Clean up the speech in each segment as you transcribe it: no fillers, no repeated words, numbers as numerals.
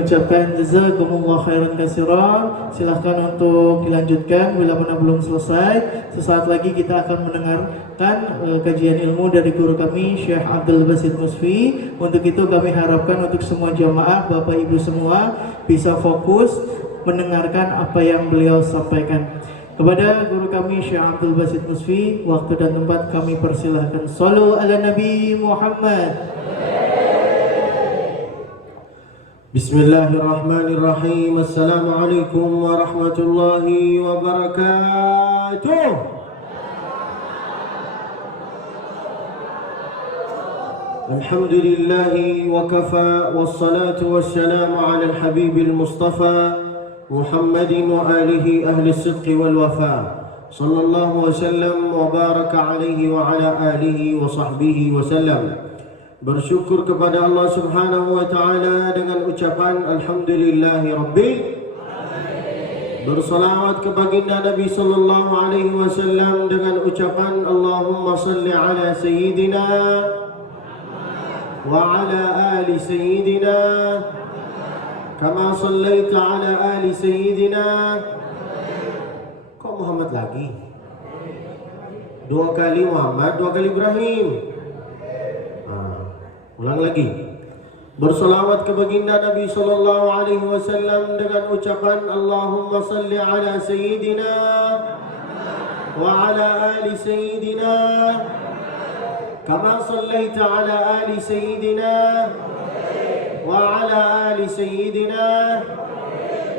Ucapkan jazakumullah khairan katsiran. Silahkan untuk dilanjutkan bila mana belum selesai. Sesaat lagi kita akan mendengarkan kajian ilmu dari guru kami Syekh Abdul Basit Musfi. Untuk itu kami harapkan untuk semua jamaah, Bapak Ibu semua bisa fokus mendengarkan apa yang beliau sampaikan. Kepada guru kami Syekh Abdul Basit Musfi, waktu dan tempat kami persilahkan. Shallu ala Nabi Muhammad. Bismillahirrahmanirrahim. Assalamualaikum warahmatullahi wabarakatuh. Alhamdulillahi wa kafa, wassalatu wassalamu ala al-habibil mustafa Muhammadin wa alihi ahli sidqi wal wafa. Sallallahu wa sallam wa baraka alaihi wa ala alihi wa sahbihi wa sallam. Bersyukur kepada Allah Subhanahu wa taala dengan ucapan alhamdulillahi rabbil alamin. Bersalawat kepada Nabi sallallahu alaihi wasallam dengan ucapan Allahumma salli ala sayyidina wa ala ali sayyidina kama sallaita ala ali sayyidina. Kok Muhammad lagi? Dua kali Muhammad, dua kali Ibrahim. Ulang lagi. Bersalawat ke baginda Nabi sallallahu alaihi wasallam dengan ucapan Allahumma salli ala sayyidina wa ala ali sayyidina kama sallaita ala ali sayyidina wa ala ali sayyidina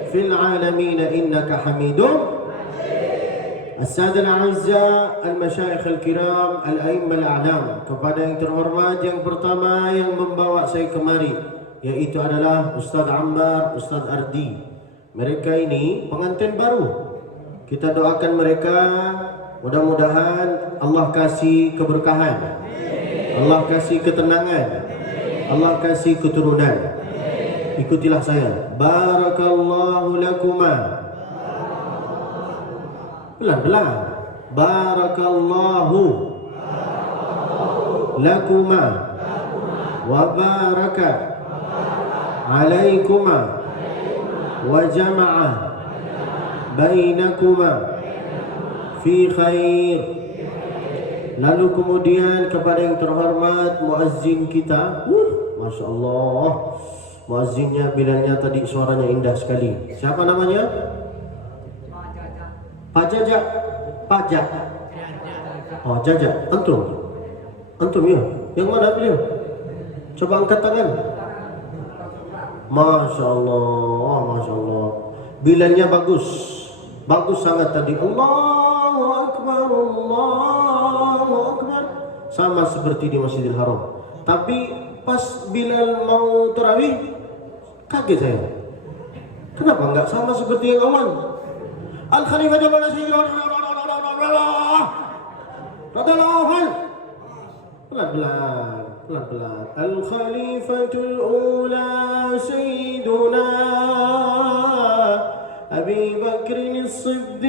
fil alamin innaka hamidun. As-Sadah al-A'izzah, al-Masyayikh al-Kiram, al-A'imma al-A'lam. Kepada yang terhormat, yang pertama yang membawa saya kemari, yaitu adalah Ustaz Ammar, Ustaz Ardi. Mereka ini pengantin baru. Kita doakan mereka, mudah-mudahan Allah kasih keberkahan, Allah kasih ketenangan, Allah kasih keturunan. Ikutilah saya. Barakallahu lakuma. Pelan-pelan. Barakallahu lakuma wa baraka alaikuma wa jama'a bainakuma fi khair. Lalu kemudian kepada yang terhormat muazzin kita, Masya Allah, muazzinnya bilangnya tadi suaranya indah sekali. Siapa namanya? Pak Jajak. Pajak. Oh, Jajak. Antum. Antum ya. Yang mana beliau? Coba angkat tangan. Masya Allah, Masya Allah. Bilangnya bagus. Bagus sangat tadi. Allahu Akbar, Allahu Akbar. Sama seperti di Masjidil Haram. Tapi pas Bilal mau tarawih, kaget saya. Kenapa enggak sama seperti yang awal? Al-Khalifah Jabal pelan-pelan, pelan-pelan. Al-Khalifatul Ula Sayyiduna Abi Bakr As-Siddiq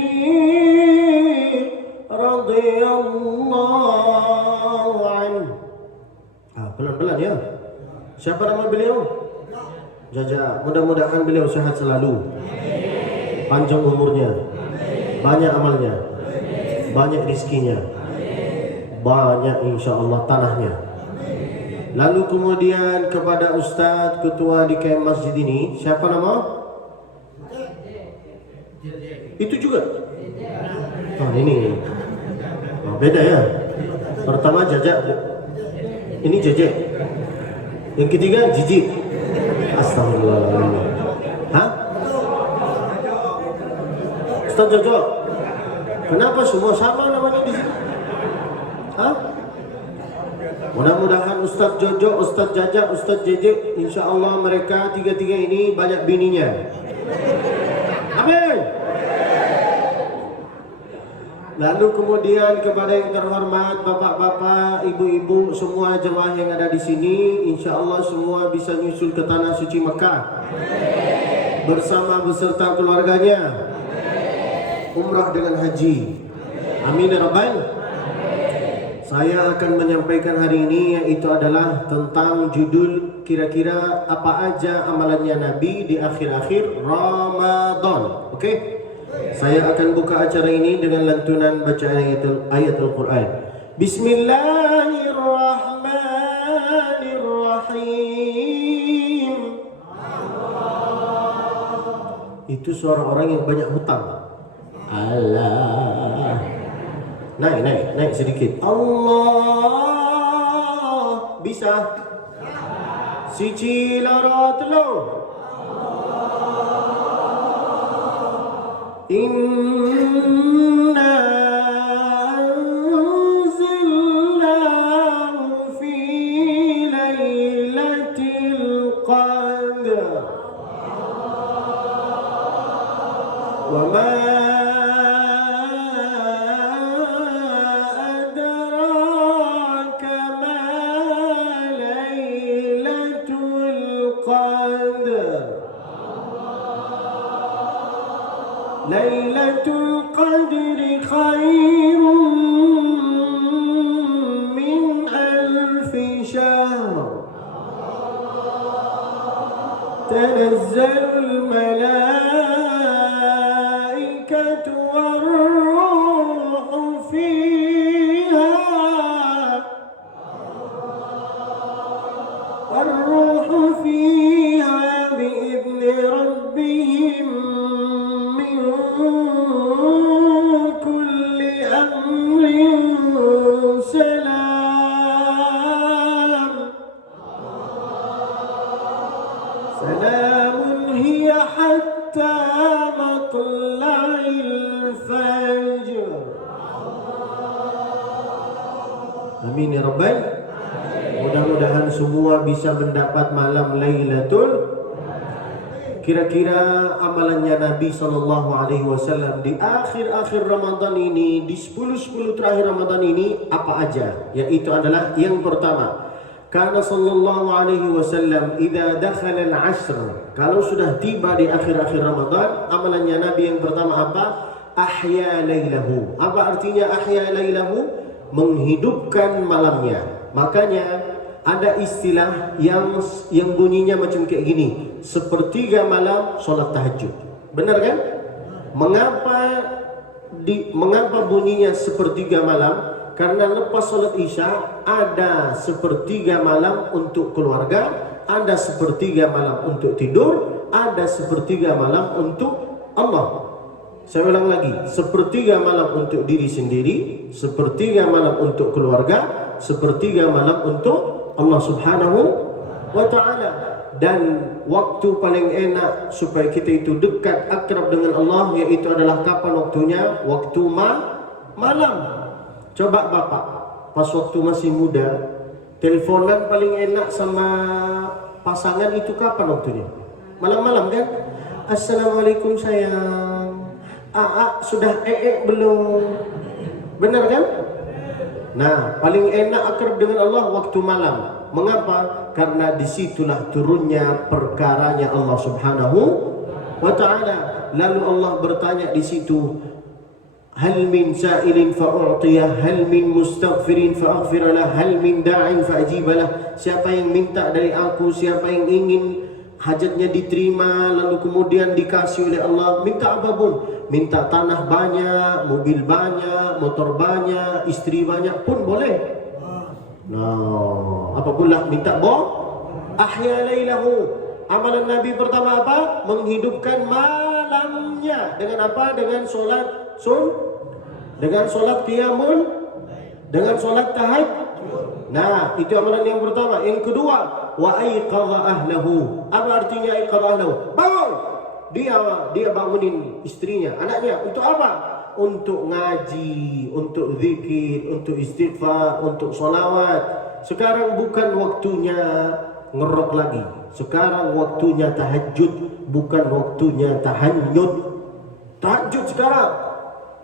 radhiyallahu anhu. Pelan-pelan ya. Siapa nama beliau? Jaja. Mudah-mudahan beliau sehat selalu, panjang umurnya, banyak amalnya, banyak rizkinya, banyak insya Allah tanahnya. Lalu kemudian kepada Ustadz Ketua di KM Masjid ini, siapa nama? Itu juga? Oh ini, oh, beda ya. Pertama Jajak, ini Jajak. Yang ketiga Jijik. Astagfirullah. Hah? Ustaz Jojo, kenapa semua sama namanya di sini? Hah? Mudah-mudahan Ustaz Jojo, Ustaz Jajak, Ustaz Jeje, insya Allah mereka tiga-tiga ini banyak bininya. Amin. Lalu kemudian kepada yang terhormat bapak-bapak, ibu-ibu, semua jemaah yang ada di sini, insya Allah semua bisa nyusul ke tanah suci Mekah bersama beserta keluarganya. Umrah dengan haji. Amin ya Rabbal. Saya akan menyampaikan hari ini yaitu adalah tentang judul kira-kira apa aja amalannya Nabi di akhir-akhir Ramadan. Oke? Saya akan buka acara ini dengan lantunan bacaan ayat Al-Quran. Bismillahirrahmanirrahim. Itu suara orang yang banyak hutang. Allah. Naik sedikit. Allah. Bisa? Sicilarat lo. Inna anzalnahu fi lailatul qadr. Wa ma adraka ma lailatul qadr. Lailatul Qadri khairun min alfi syahr. Tanazzalul malaikatu war-ruhu fiha. War-ruhu fiha bi'izni rabbihim كل أمر سلام. سلام هي حتى مطلع الفجر. Amin ya Rabbal. Mudah-mudahan semua bisa mendapat malam Lailatul. Kira-kira amalannya Nabi SAW di akhir-akhir Ramadan ini, di 10 terakhir Ramadan ini apa aja? Yaitu adalah yang pertama, karena SAW idza dakhala al-'ashr, kalau sudah tiba di akhir-akhir Ramadan, amalannya Nabi yang pertama apa? Ahya lailahu. Apa artinya ahya lailahu? Menghidupkan malamnya. Makanya ada istilah yang bunyinya macam kayak gini, sepertiga malam solat tahajud. Benar kan? Mengapa bunyinya sepertiga malam? Karena lepas solat isya ada sepertiga malam untuk keluarga, ada sepertiga malam untuk tidur, ada sepertiga malam untuk Allah. Saya ulang lagi, sepertiga malam untuk diri sendiri, sepertiga malam untuk keluarga, sepertiga malam untuk Allah Subhanahu wa ta'ala. Dan waktu paling enak supaya kita itu dekat akrab dengan Allah, yaitu adalah kapan waktunya? Waktu malam. Coba Bapak pas waktu masih muda, teleponan paling enak sama pasangan itu kapan waktunya? Malam-malam kan? Assalamualaikum sayang, sudah belum? Benar kan? Nah, paling enak akrab dengan Allah waktu malam. Mengapa? Karena disitulah turunnya perkaranya Allah Subhanahu wa ta'ala. Lalu Allah bertanya di situ, hal min sa'ilin fa'u'tiyah, hal min mustaghfirin fa'aghfiralah, hal min da'in fa'ajibalah. Siapa yang minta dari aku, siapa yang ingin hajatnya diterima, lalu kemudian dikasih oleh Allah, minta apapun. Minta tanah banyak, mobil banyak, motor banyak, istri banyak pun boleh. Nah, apapun lah minta ahya lailahu. Amalan Nabi pertama apa? Menghidupkan malamnya. Dengan apa? Dengan solat dengan solat qiyamul, dengan solat tahajud. Nah, itu amalan yang pertama. Yang kedua, wa aiqadha ahlahu. Apa artinya aiqadha ahlahu? Bangun. Dia bangunin istrinya, anaknya. Untuk apa? Untuk ngaji, untuk zikir, untuk istighfar, untuk solawat. Sekarang bukan waktunya ngerok lagi. Sekarang waktunya tahajud, bukan waktunya tahanyut. Tahajud sekarang.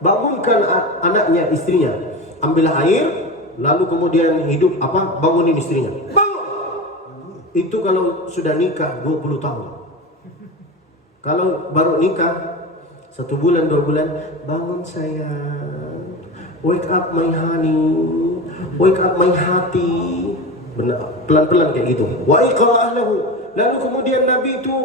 Bangunkan anaknya, istrinya. Ambil air, lalu kemudian hidup bangunin istrinya. Bangun. Itu kalau sudah nikah 20 tahun. Kalau baru nikah 1 bulan 2 bulan, bangun sayang, wake up my honey, wake up my hati. pelan-pelan kayak gitu. Wa iqra ahlahu. Lalu kemudian Nabi itu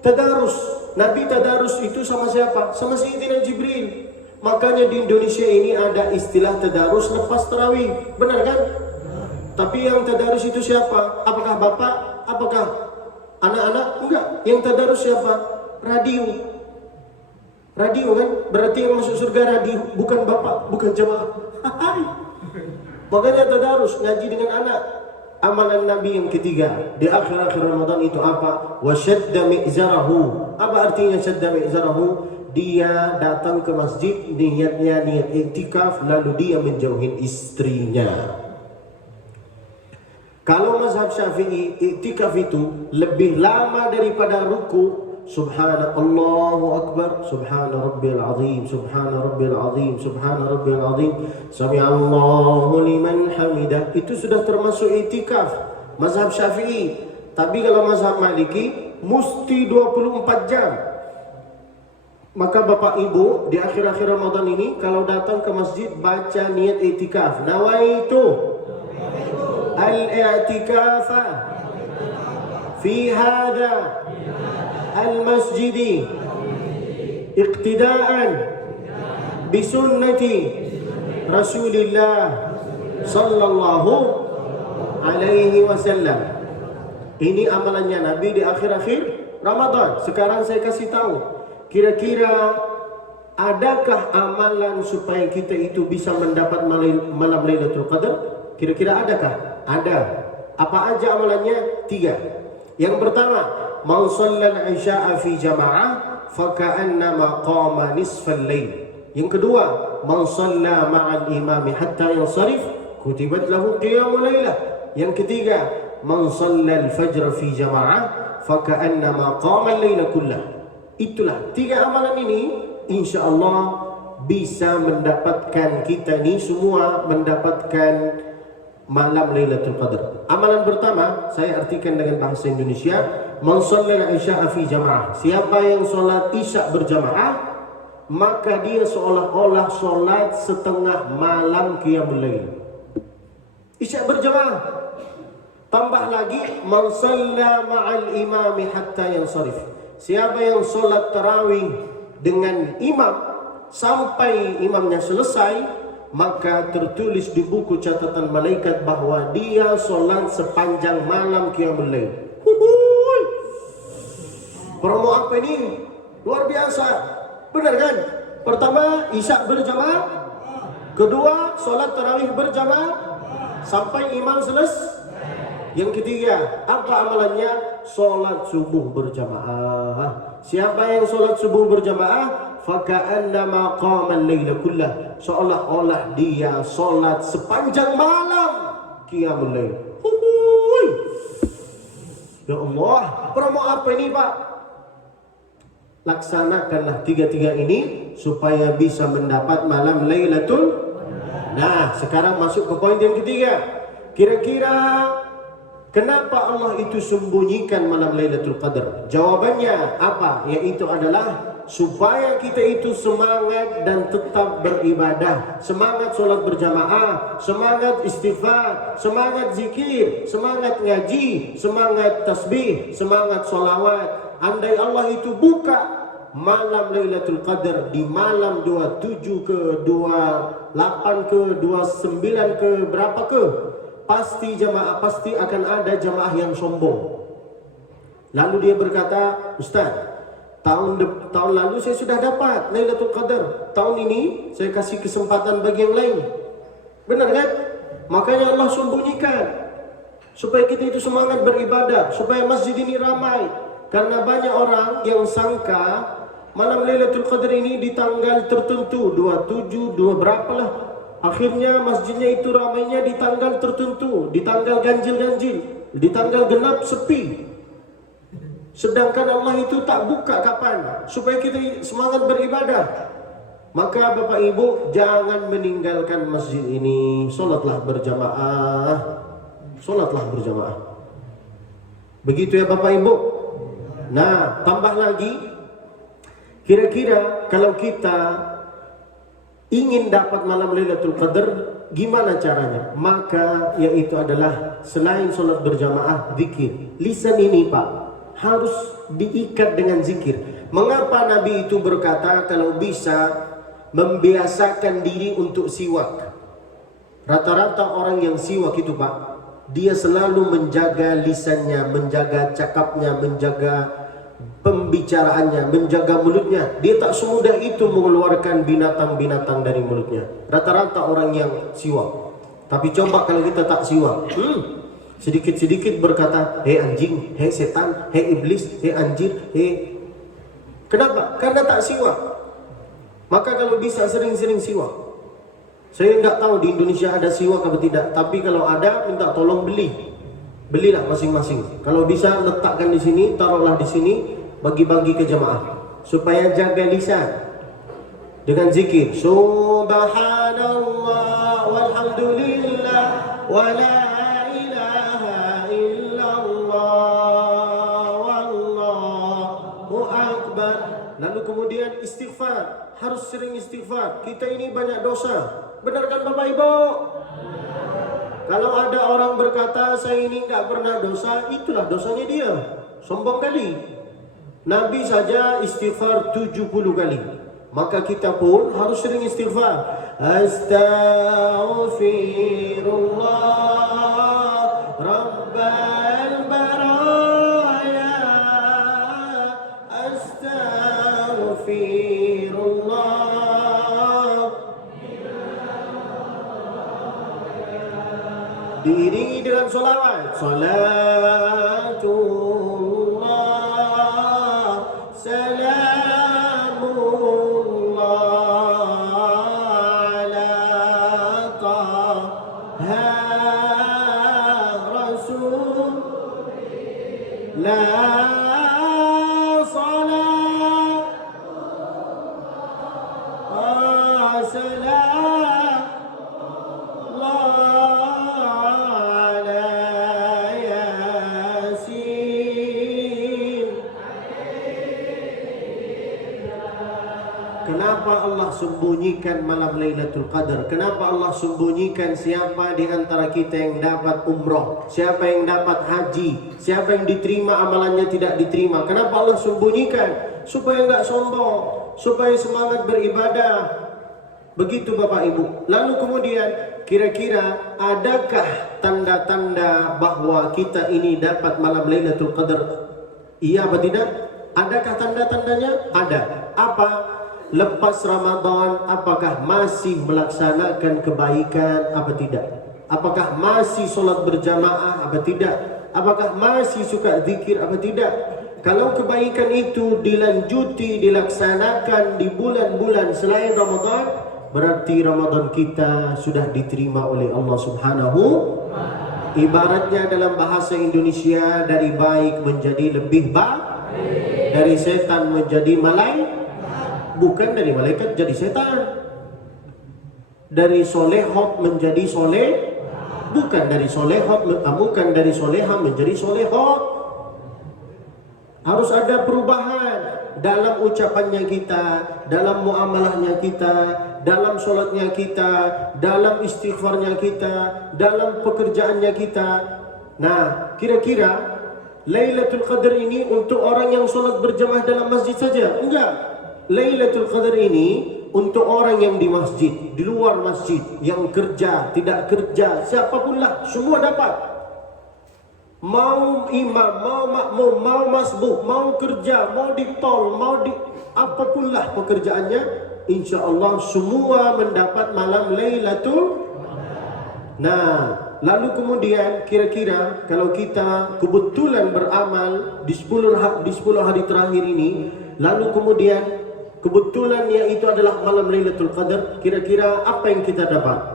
tadarus. Nabi tadarus itu sama siapa? Sama Sayyidina Jibril. Makanya di Indonesia ini ada istilah tadarus lepas tarawih. Benar kan? Tapi yang tadarus itu siapa? Apakah bapak? Apakah anak-anak? Enggak. Yang tadarus siapa? Radio. Radio kan? Berarti yang masuk surga radio, bukan bapak, bukan jamaah. Makanya tadarus, ngaji dengan anak. Amalan Nabi yang ketiga di akhir-akhir Ramadan itu apa? Wasyadda mi'zarahu. Apa artinya syadda mi'zarahu? Dia datang ke masjid, niatnya niat iktikaf, lalu dia menjauhin istrinya. Kalau mazhab Syafi'i, iktikaf itu lebih lama daripada ruku. Subhanallahu akbar, subhana rabbil azim, subhana rabbil azim, subhana rabbil azim, sami'allahu liman hamidah. Itu sudah termasuk iktikaf mazhab Syafi'i. Tapi kalau mazhab Maliki mesti 24 jam. Maka Bapak Ibu di akhir-akhir Ramadan ini kalau datang ke masjid baca niat iktikaf. Nawaitu al-i'tikafa fi hadha al-masjidi iqtidaan bi sunnati Rasulillah sallallahu alaihi wasallam. Ini amalannya Nabi di akhir-akhir Ramadan. Sekarang saya kasih tahu, kira-kira adakah amalan supaya kita itu bisa mendapat malam Lailatul Qadar? Kira-kira adakah? Ada. Apa aja amalannya? 3. Yang pertama, man shallal isya'a fi jama'ah faka'annama qama nisfal lail. Yang kedua, man shalla ma'al imami hatta yansarif kutibat lahu qiyamul lailah. Yang ketiga, man shallal fajr fi jama'ah faka'annama qama al-laila kullah. Itulah 3 amalan ini, insyaallah bisa mendapatkan kita ni semua mendapatkan malam Lailatul Qadar. Amalan pertama saya artikan dengan bahasa Indonesia, man shallal isya'a fi jamaah. Siapa yang solat isya berjamaah, maka dia seolah-olah solat setengah malam qiyamul lail. Isya berjamaah. Tambah lagi, man shalla ma'al imami hatta yansarif. Siapa yang solat tarawih dengan imam sampai imamnya selesai, maka tertulis di buku catatan malaikat bahwa dia solat sepanjang malam qiyamul lail. Promo apa ini? Luar biasa. Benar kan? Pertama, isya berjamaah. Kedua, solat tarawih berjamaah sampai imam selesai. Yang ketiga, apa amalannya? Solat subuh berjamaah. Siapa yang solat subuh berjamaah, faka'annama qama al-laila kullah. Seolah-olah dia solat sepanjang malam qiyamul lail. Ya Allah, promo apa ini Pak? Laksanakanlah 3 ini supaya bisa mendapat malam Lailatul. Nah, sekarang masuk ke poin yang ketiga. Kira-kira kenapa Allah itu sembunyikan malam Lailatul Qadar? Jawabannya apa? Yaitu adalah supaya kita itu semangat dan tetap beribadah, semangat sholat berjamaah, semangat istighfar, semangat zikir, semangat ngaji, semangat tasbih, semangat sholawat. Andai Allah itu buka malam Lailatul Qadar di malam 27 ke 28 ke 29 ke berapa ke, pasti akan ada jamaah yang sombong. Lalu dia berkata, Ustaz, tahun lalu saya sudah dapat Lailatul Qadar, tahun ini saya kasih kesempatan bagi yang lain. Benar kan? Makanya Allah sembunyikan supaya kita itu semangat beribadah, supaya masjid ini ramai. Karena banyak orang yang sangka malam Lailatul Qadar ini di tanggal tertentu, 27, 2 berapalah. Akhirnya masjidnya itu ramainya di tanggal tertentu, di tanggal ganjil-ganjil, di tanggal genap sepi. Sedangkan Allah itu tak buka kapan, supaya kita semangat beribadah. Maka Bapak Ibu jangan meninggalkan masjid ini. Solatlah berjamaah. Solatlah berjamaah. Begitu ya Bapak Ibu. Nah, tambah lagi, kira-kira kalau kita ingin dapat malam Lailatul Qadar, gimana caranya? Maka yaitu adalah selain sholat berjamaah, zikir. Lisan ini Pak harus diikat dengan zikir. Mengapa Nabi itu berkata kalau bisa membiasakan diri untuk siwak? Rata-rata orang yang siwak itu Pak, dia selalu menjaga lisannya, menjaga cakapnya, menjaga pembicaraannya, menjaga mulutnya. Dia tak semudah itu mengeluarkan binatang-binatang dari mulutnya. Rata-rata orang yang siwak. Tapi coba kalau kita tak siwak, sedikit-sedikit berkata, hei anjing, hei setan, hei iblis, hei anjir, hei. Kenapa? Karena tak siwak. Maka kalau bisa sering-sering siwak. Saya nggak tahu di Indonesia ada siwak atau tidak, tapi kalau ada minta tolong belilah masing-masing. Kalau bisa letakkan di sini, taruhlah di sini, bagi-bagi ke jemaah supaya jaga lisan dengan zikir subhanallah walhamdulillah wa la ilaha illallah wallahu akbar. Lalu kemudian istighfar, harus sering istighfar. Kita ini banyak dosa. Benar kan Bapak Ibu? Kalau ada orang berkata saya ini nggak pernah dosa, itulah dosanya dia. Sombong kali. Nabi saja istighfar 70 kali. Maka kita pun harus sering istighfar. Astaghfirullah Rabbal baraya. Astaghfirullah. Diiringi dengan solawat. Salatullah, salamullah ala taha rasulillah. Kenapa Allah sembunyikan malam Lailatul Qadar? Kenapa Allah sembunyikan siapa di antara kita yang dapat umroh? Siapa yang dapat haji? Siapa yang diterima amalannya tidak diterima? Kenapa Allah sembunyikan? Supaya enggak sombong, supaya semangat beribadah. Begitu Bapak Ibu. Lalu kemudian kira-kira adakah tanda-tanda bahwa kita ini dapat malam Lailatul Qadar? Iya atau tidak? Adakah tanda-tandanya? Ada. Apa? Lepas Ramadan, apakah masih melaksanakan kebaikan apa tidak? Apakah masih sholat berjamaah apa tidak? Apakah masih suka zikir apa tidak? Kalau kebaikan itu dilanjuti, dilaksanakan di bulan-bulan selain Ramadan, berarti Ramadan kita sudah diterima oleh Allah Subhanahu. Ibaratnya dalam bahasa Indonesia, dari baik menjadi lebih baik, dari setan menjadi malaikat. Bukan dari malaikat jadi setan. Dari solehot menjadi soleh. Bukan dari solehot, bukan dari soleha menjadi solehot. Harus ada perubahan dalam ucapannya kita, dalam muamalahnya kita, dalam sholatnya kita, dalam istighfarnya kita, dalam pekerjaannya kita. Nah, kira-kira Lailatul Qadar ini untuk orang yang sholat berjamaah dalam masjid saja? Enggak. Lailatul Qadar ini untuk orang yang di masjid, di luar masjid, yang kerja, tidak kerja, siapapun lah, semua dapat. Mau imam, mau makmum, mau masbuk, mau kerja, mau di tol, mau di apapun lah pekerjaannya, insya Allah semua mendapat malam Lailatul. Nah, lalu kemudian kira-kira kalau kita kebetulan beramal di 10 hari terakhir ini, lalu kemudian kebetulan yaitu adalah malam Lailatul Qadar, kira-kira apa yang kita dapat?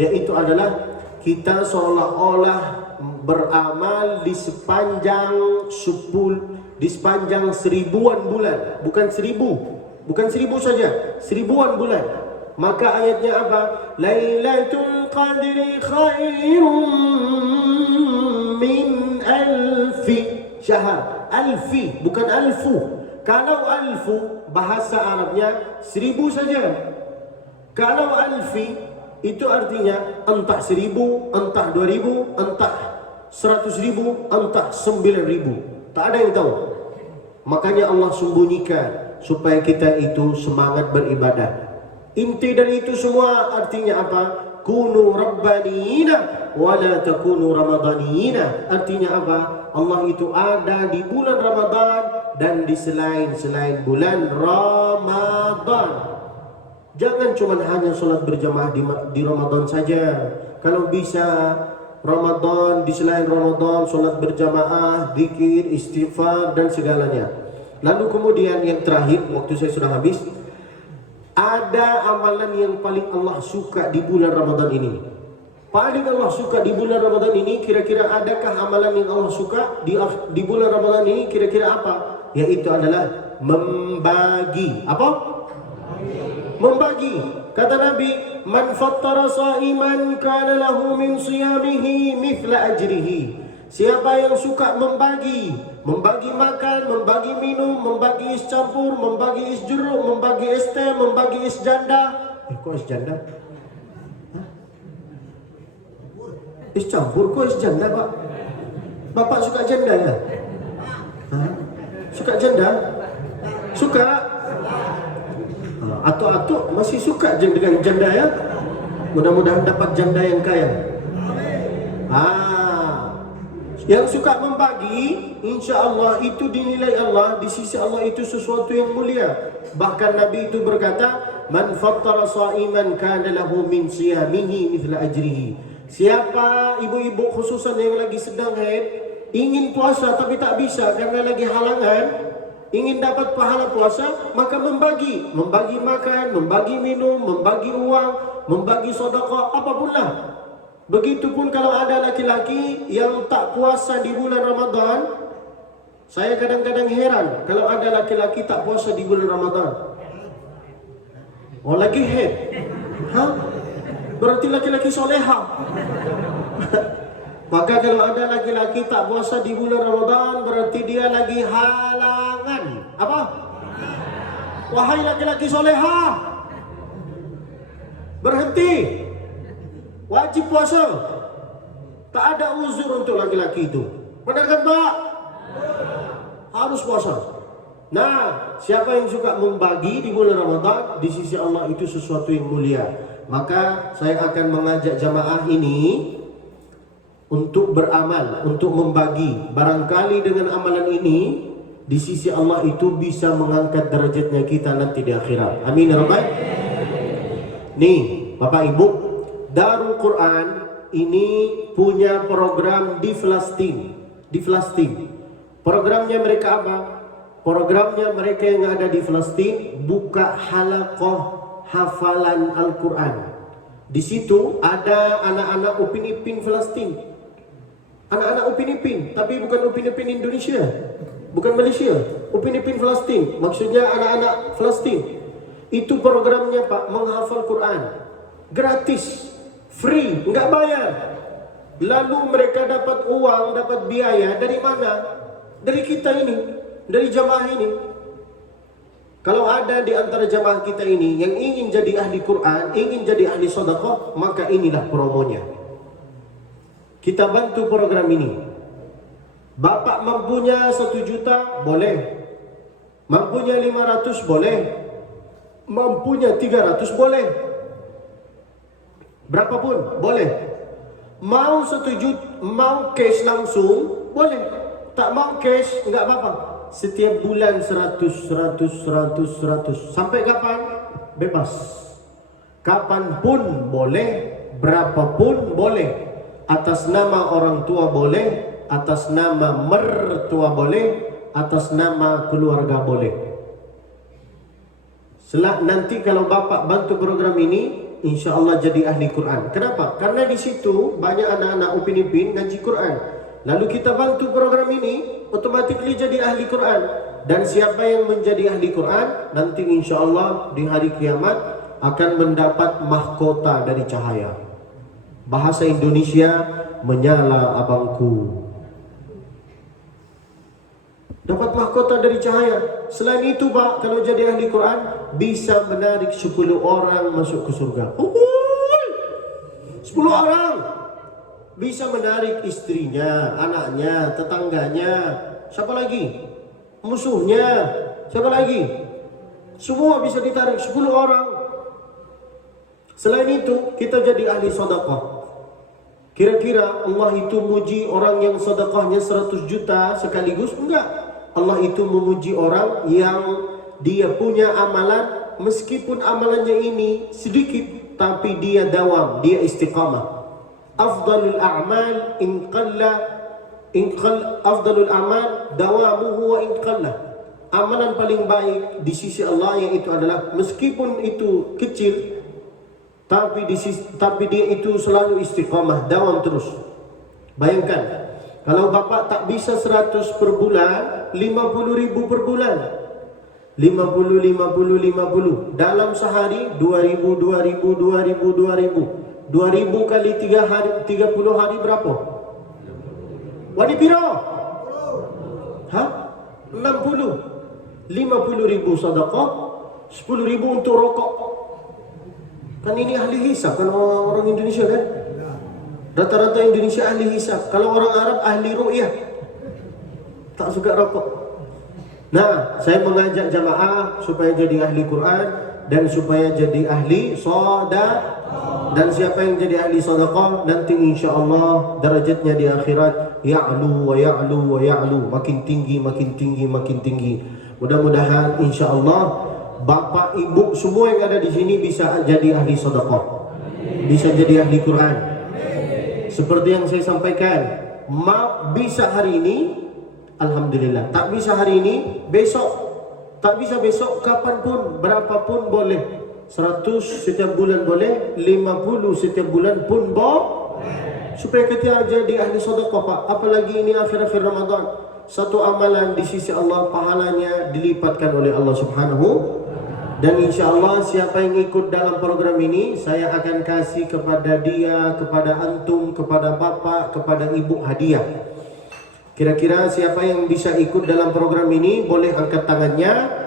Yaitu adalah kita seolah-olah beramal di sepanjang seribuan bulan, bukan seribu saja, seribuan bulan. Maka ayatnya apa? Lailatul Qadri khairum min alfi syahr. Alfi, bukan alfu. Kalau alfu bahasa Arabnya 1000 saja. Kalau alfi itu artinya entah 1000, entah 2000, entah 100.000, entah 9.000. Tak ada yang tahu. Makanya Allah sembunyikan supaya kita itu semangat beribadah. Inti dari itu semua artinya apa? Kunu rabbaniyina wa la takunu ramadaniyina. Artinya apa? Allah itu ada di bulan Ramadan dan di selain bulan Ramadan. Jangan cuma hanya solat berjamaah di Ramadan saja. Kalau bisa Ramadan, di selain Ramadan, solat berjamaah, zikir, istighfar dan segalanya. Lalu kemudian yang terakhir, waktu saya sudah habis, ada amalan yang paling Allah suka di bulan Ramadan ini. Paling Allah suka di bulan Ramadan ini, kira-kira adakah amalan yang Allah suka di bulan Ramadan ini? Kira-kira apa? Yaitu adalah membagi. Apa? Membagi. Kata Nabi, man fattara sa'iman kana lahu min siyamihi mithla ajrihi. Siapa yang suka membagi makan, membagi minum, membagi es campur, membagi es jeruk, membagi es teh, membagi es janda. Kok es janda? Hah? Es campur, kok es janda, Pak? Bapak suka janda ya? Hah? Suka janda? Suka? Atuk-atuk masih suka dengan janda ya? Mudah-mudahan dapat janda yang kaya. Yang suka membagi, insya Allah itu dinilai Allah, di sisi Allah itu sesuatu yang mulia. Bahkan Nabi itu berkata, man fattara sa'iman kana lahu min siyamihi mithla ajrihi. Siapa ibu-ibu khususan yang lagi sedang haid, ingin puasa tapi tak bisa karena lagi halangan, ingin dapat pahala puasa, maka membagi makan, membagi minum, membagi uang, membagi sedekah, apapun lah. Begitupun kalau ada laki-laki yang tak puasa di bulan Ramadan. Saya kadang-kadang heran kalau ada laki-laki tak puasa di bulan Ramadan. Oh, lagi haid. Hah? Berarti laki-laki soleha. Maka kalau ada laki-laki tak puasa di bulan Ramadan, berarti dia lagi halangan. Apa? Wahai laki-laki soleha, berhenti. Wajib puasa. Tak ada uzur untuk laki-laki itu. Benar kan, Pak? Harus puasa. Nah, siapa yang suka membagi di bulan Ramadan, di sisi Allah itu sesuatu yang mulia. Maka saya akan mengajak jamaah ini untuk beramal, untuk membagi. Barangkali dengan amalan ini, di sisi Allah itu bisa mengangkat derajatnya kita nanti di akhirat. Amin ya Rabbal. Nih, Bapak Ibu, Darul Quran ini punya program di Palestina. Programnya mereka apa? Programnya mereka yang ada di Palestina buka halaqah hafalan Al-Quran. Di situ ada anak-anak Upin Ipin Palestina. Anak-anak Upin Ipin, tapi bukan Upin Ipin Indonesia, bukan Malaysia. Upin Ipin Palestina, maksudnya anak-anak Palestina. Itu programnya, Pak, menghafal Quran. Gratis. Free, enggak bayar. Lalu mereka dapat uang, dapat biaya dari mana? Dari kita ini, dari jamaah ini. Kalau ada di antara jamaah kita ini yang ingin jadi ahli Quran, ingin jadi ahli sedekah, maka inilah promonya. Kita bantu program ini. Bapak mampunya 1 juta, boleh. Mampunya 500, boleh. Mampunya 300, boleh. Berapapun boleh. Mau 1 juta, mau cash langsung boleh. Tak mau cash enggak apa-apa. Setiap bulan 100. Sampai kapan? Bebas. Kapanpun boleh, berapapun boleh. Atas nama orang tua boleh, atas nama mertua boleh, atas nama keluarga boleh. Nanti kalau Bapak bantu program ini, insya Allah jadi ahli Quran. Kenapa? Karena di situ banyak anak-anak Upin Ipin ngaji Quran. Lalu kita bantu program ini, otomatis jadi ahli Quran. Dan siapa yang menjadi ahli Quran, nanti insya Allah di hari kiamat akan mendapat mahkota dari cahaya. Bahasa Indonesia, menyala abangku. dapat mahkota dari cahaya. Selain itu Pak, kalau jadi ahli Quran bisa menarik 10 orang masuk ke surga. 10 orang. Bisa menarik istrinya, anaknya, tetangganya, siapa lagi? Musuhnya, siapa lagi? Semua bisa ditarik 10 orang. Selain itu, kita jadi ahli sedekah. Kira-kira Allah itu muji orang yang sedekahnya 100 juta sekaligus? Enggak. Allah itu memuji orang yang dia punya amalan, meskipun amalannya ini sedikit, tapi dia dawam, dia istiqamah. Afdalul a'mal in qalla afdalul a'mal dawamuhu wa in qalla. Amalan paling baik di sisi Allah yang itu adalah meskipun itu kecil, tapi dia itu selalu istiqamah, dawam terus. Bayangkan, kalau bapak tak bisa 100 per bulan, 50.000 per bulan. 50 dalam sehari 2.000 kali 3 hari 30 hari berapa? Wadi piro? Hah? 60. 50.000 sedekah, 10.000 untuk rokok. Kan ini ahli hisab kan orang Indonesia kan? Rata-rata Indonesia ahli hisab. Kalau orang Arab ahli ru'yah. Tak suka rokok. Nah, saya mengajak jamaah supaya jadi ahli Quran dan supaya jadi ahli sedekah. Dan siapa yang jadi ahli sedekah nanti insyaallah derajatnya di akhirat ya'lu wa ya'lu wa ya'lu, makin tinggi, makin tinggi, makin tinggi. Mudah-mudahan insyaallah bapak ibu semua yang ada di sini bisa jadi ahli sedekah, bisa jadi ahli Quran. Seperti yang saya sampaikan, bisa hari ini, alhamdulillah. Tak bisa hari ini, besok. Tak bisa besok, kapanpun, berapapun boleh. 100 setiap bulan boleh, 50 setiap bulan pun boleh. Supaya kita jadi ahli sedekah Pak. Apalagi ini akhir-akhir Ramadan. Satu amalan di sisi Allah, pahalanya dilipatkan oleh Allah Subhanahu. Dan insya Allah siapa yang ikut dalam program ini, saya akan kasih kepada dia, kepada antum, kepada bapak, kepada ibu hadiah. Kira-kira siapa yang bisa ikut dalam program ini, boleh angkat tangannya.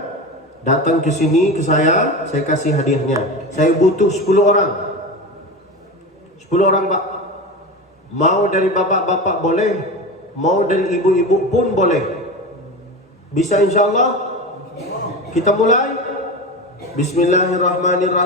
Datang ke sini ke saya kasih hadiahnya. Saya butuh 10 orang. 10 orang Pak. Mau dari bapak-bapak boleh, mau dari ibu-ibu pun boleh. Bisa insyaallah? Kita mulai. Bismillahirrahmanirrahim.